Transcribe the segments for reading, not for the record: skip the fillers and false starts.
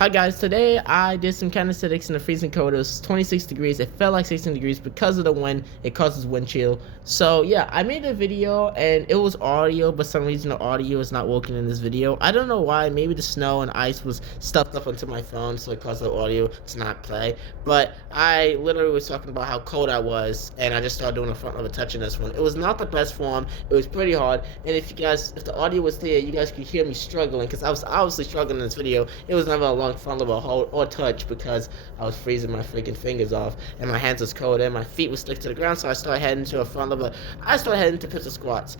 Hi guys, today I did some calisthenics in the freezing cold. It was 26 degrees. It felt like 16 degrees because of the wind. It causes wind chill. So yeah, I made a video and it was audio, but for some reason the audio is not working in this video. I don't know why. Maybe the snow and ice was stuffed up onto my phone, so it caused the audio to not play. But I literally was talking about how cold I was, and I just started doing a front lever touch in this one. It was not the best form. It was pretty hard. And if the audio was there, you guys could hear me struggling because I was obviously struggling in this video. It was never a long front lever hold or touch because I was freezing my freaking fingers off and my hands was cold and my feet would stick to the ground, so I started heading to a front lever. I started heading to pistol squats.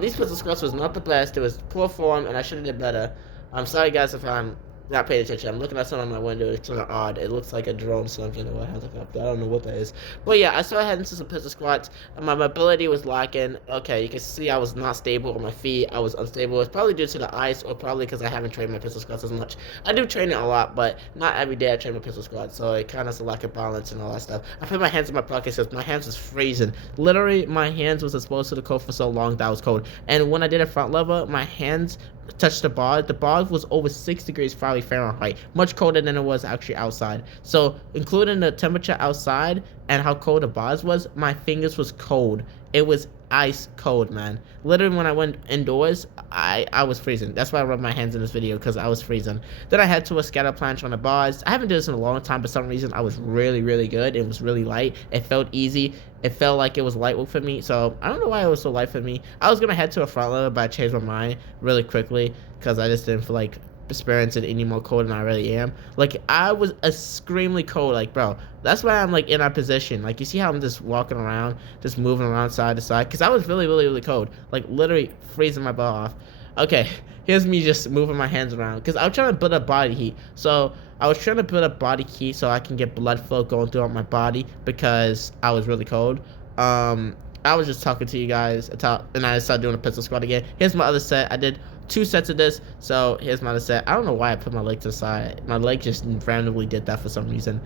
These pistol squats was not the best. It was poor form and I should have did better. I'm sorry guys if I'm not paying attention. I'm looking at something on my window. It's kind of odd. It looks like a drone something or what has it up there. I don't know what that is. But yeah, I started heading to some pistol squats and my mobility was lacking. Okay, you can see I was not stable on my feet. I was unstable. It's probably due to the ice or probably because I haven't trained my pistol squats as much. I do train it a lot, but not every day I train my pistol squats. So it kind of is a lack of balance and all that stuff. I put my hands in my pockets because my hands was freezing. Literally, my hands was exposed to the cold for so long that I was cold. And when I did a front lever, my hands touched the bar. The bar was over 6 degrees Fahrenheit, much colder than it was actually outside. So including the temperature outside and how cold the bars was, my fingers was cold. It was ice cold, man. Literally when I went indoors, I was freezing. That's why I rubbed my hands in this video, because I was freezing. Then I had to a scatter planche on the bars. I haven't done this in a long time, but for some reason I was really good. It was really light. It felt easy. It felt like it was light for me, so I don't know why it was so light for me. I was gonna head to a front lever, but I changed my mind really quickly because I just didn't feel like experiencing any more cold than I really am. Like, I was extremely cold. Like, bro, that's why I'm like in our position. Like, you see how I'm just walking around, just moving around side to side, because I was really cold, like literally freezing my butt off. Okay, here's me just moving my hands around because I'm trying to build up body heat. So I was trying to build up body heat so I can get blood flow going throughout my body because I was really cold. I was just talking to you guys and I started doing a pistol squat again. Here's my other set. I did 2 sets of this, so here's my other set. I don't know why I put my leg to the side. My leg just randomly did that for some reason.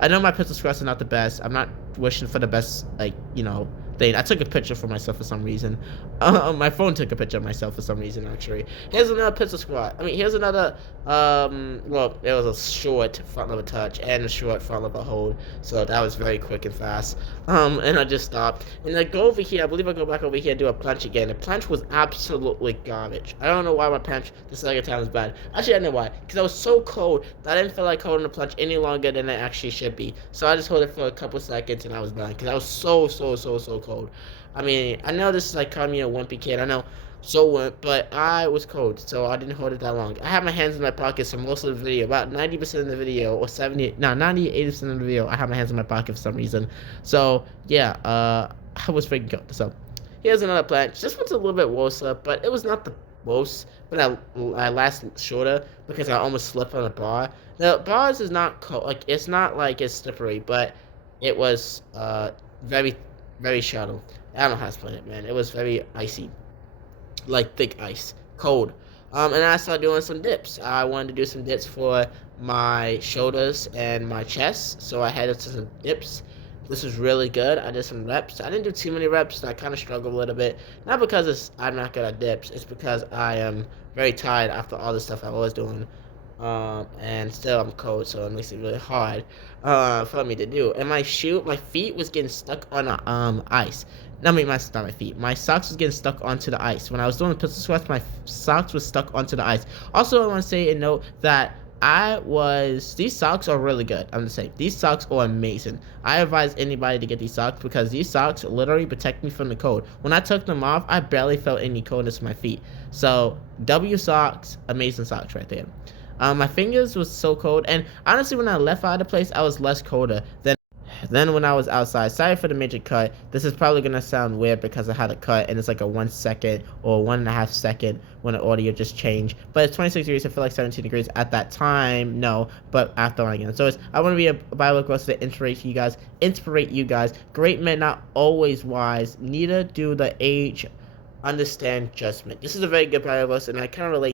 I know my pistol squats are not the best. I'm not wishing for the best, like, you know, thing. I took a picture for myself for some reason. My phone took a picture of myself for some reason, actually. Here's another pistol squat. Here's another, well, it was a short front lever touch and a short front lever hold. So that was very quick and fast. And I just stopped. And I go over here, I believe I go back over here and do a planche again. The planche was absolutely garbage. I don't know why my planche the second time was bad. Actually, I know why. Because I was so cold that I didn't feel like holding the planche any longer than it actually should be. So I just held it for a couple seconds and I was done. Because I was so cold. I know this is like calling me a wimpy kid. I know, so wimp, but I was cold, so I didn't hold it that long. I had my hands in my pockets for most of the video, about 90% of the video, or 98% of the video. I had my hands in my pocket for some reason. So yeah, I was freaking cold. So here's another planche. This one's a little bit worse, but it was not the most. But I lasted shorter because I almost slipped on the bar. The bars is not cold, like it's not like it's slippery, but it was very shallow. I don't know how to explain it, man. It was very icy, like thick ice, cold. And I started doing some dips. I wanted to do some dips for my shoulders and my chest, so I headed to some dips. This was really good. I did some reps. I didn't do too many reps, and I kind of struggled a little bit. Not because I'm not good at dips. It's because I am very tired after all the stuff I was doing. And still I'm cold, so it makes it really hard for me to do. And my feet was getting stuck on ice. Not my feet. My socks was getting stuck onto the ice. When I was doing the pistol squats, my socks was stuck onto the ice. Also, I want to say and note that these socks are really good. I'm just saying, these socks are amazing. I advise anybody to get these socks because these socks literally protect me from the cold. When I took them off, I barely felt any coldness in my feet. So, W socks, amazing socks right there. My fingers was so cold, and honestly, when I left out of the place, I was less colder than when I was outside. Sorry for the major cut. This is probably gonna sound weird because I had a cut, and it's like a 1 second or 1.5 second when the audio just changed. But it's 26 degrees. I feel like 17 degrees at that time. No, but after again. So I want to be a Bible verse to inspirate you guys. Great men not always wise. Neither do the age understand judgment. This is a very good Bible verse, and I kind of relate.